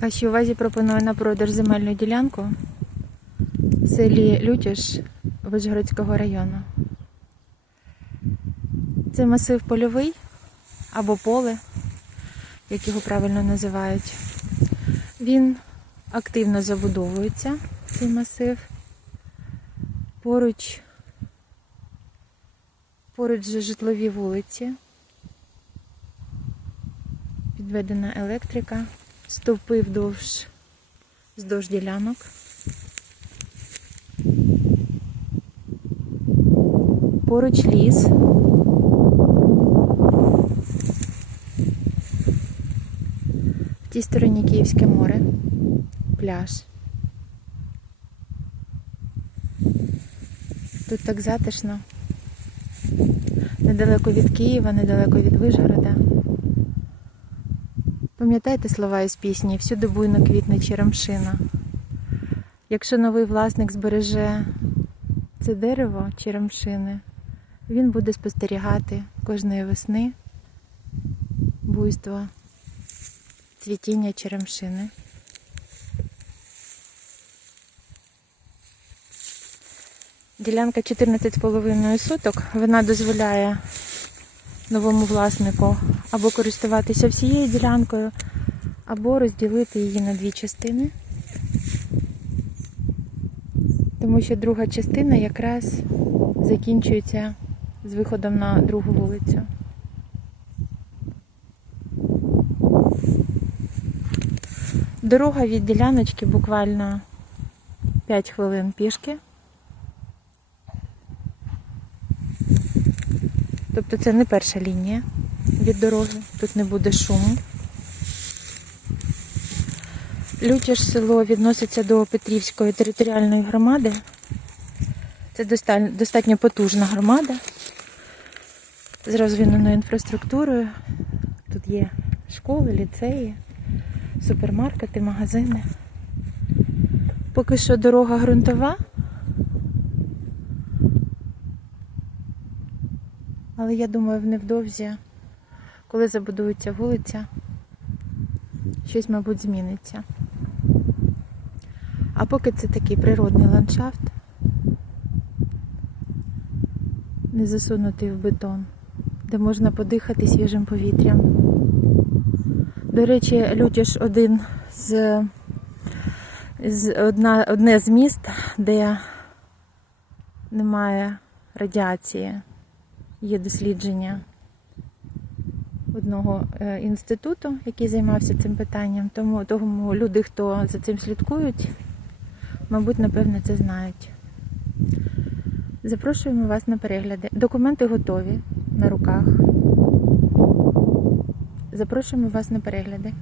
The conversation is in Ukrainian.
Вашій увазі пропоную на продаж земельну ділянку в селі Лютіж Вишгородського району. Це масив польовий або поле, як його правильно називають. Він активно забудовується, цей масив. Поруч, поруч житлові вулиці. Підведена електрика, стовпи вдовж вздовж ділянок. Поруч ліс. В тій стороні Київське море, пляж. Тут так затишно. Недалеко від Києва, недалеко від Вишгорода. Пам'ятаєте слова із пісні Всюди буйно квітне черемшина. Якщо новий власник збереже це дерево черемшини, він буде спостерігати кожної весни буйство цвітіння черемшини. Ділянка 14,5 соток. Вона дозволяє новому власнику або користуватися всією ділянкою, або розділити її на дві частини. Тому що друга частина якраз закінчується з виходом на другу вулицю. Дорога від діляночки буквально 5 хвилин пішки. Тобто це не перша лінія від дороги, тут не буде шуму. Лютіж село відноситься до Петрівської територіальної громади. Це достатньо потужна громада з розвиненою інфраструктурою. Тут є школи, ліцеї, супермаркети, магазини. Поки що дорога ґрунтова. Але я думаю, в невдовзі, коли забудується вулиця, щось, мабуть, зміниться. А поки це такий природний ландшафт, не засунутий в бетон, де можна подихати свіжим повітрям. До речі, Лютіж один з, з одна, одне з міст, де немає радіації є дослідження одного е, інституту, який займався цим питанням. Тому, тому люди, хто за цим слідкують, мабуть, напевно, це знають. Запрошуємо вас на перегляди. Документи готові на руках. Запрошуємо вас на перегляди.